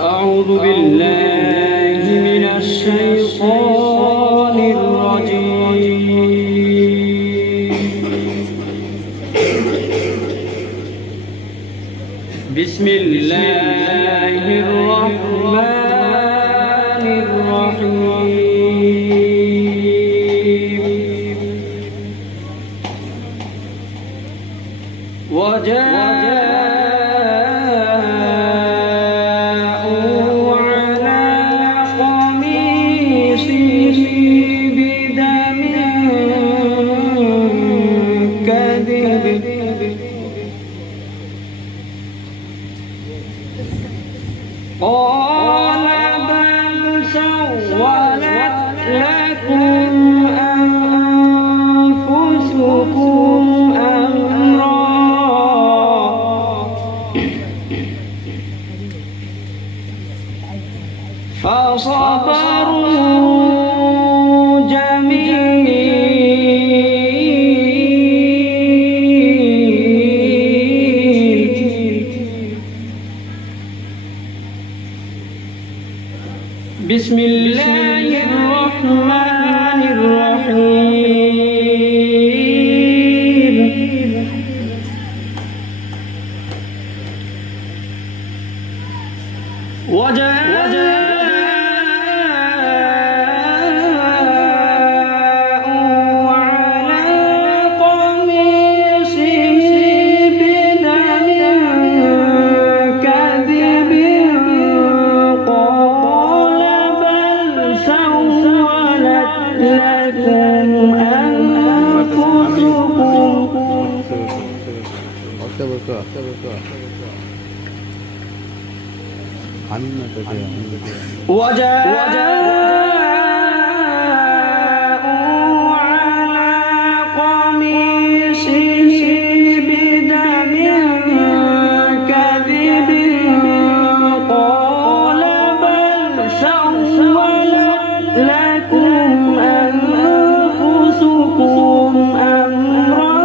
أعوذ بالله من الشيطان الرجيم. بسم الله الرحمن الرحيم. وجاءوا على قميصه بدم كذب قال بل سولت لكم أنفسكم أمرا فصبر جميل بسم الله الرحمن الرحيم. وجاءوا على قميصه بدم كذب قال بل سولت لكم أنفسكم وجاءوا على قميصه بدم كذب قال بل سولت لكم أنفسكم أمرا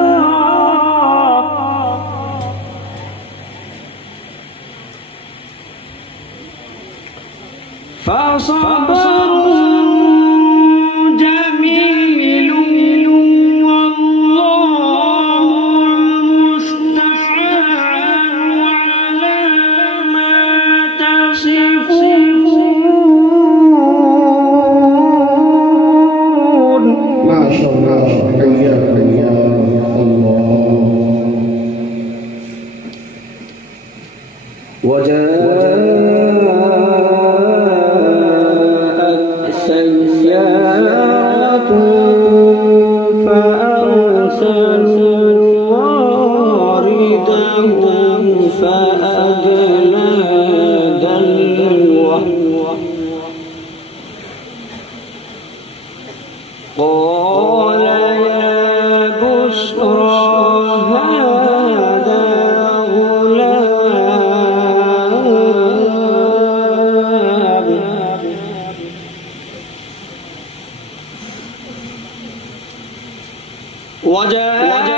فصبر جميل والله المستعان على ما تصفون. ما شاء الله، حياكم الله. سيارة فأرسلوا واردهم فأدلى دلوه قال يا بشرى هذا غلام وجاءت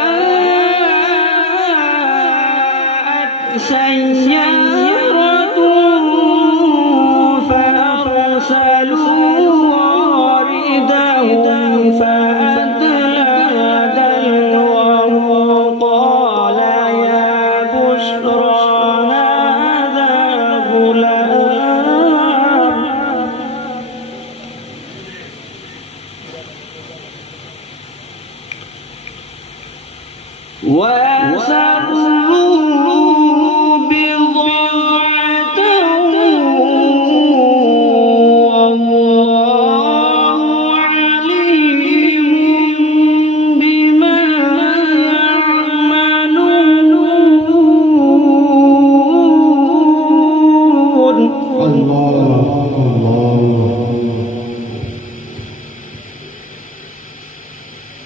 سيارة فأرسلوا واردهم فأدلى دلوه قال يا بشرى هذا غلام وأسروا بضاعته والله عليم بما يعملون.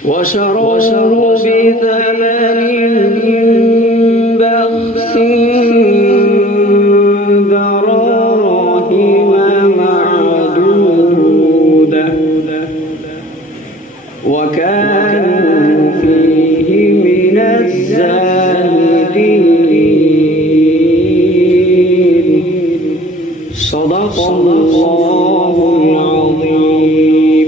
وشروا بثمن بخس دراهم معدودة وكانوا فيه من الزاهدين صدق الله العظيم.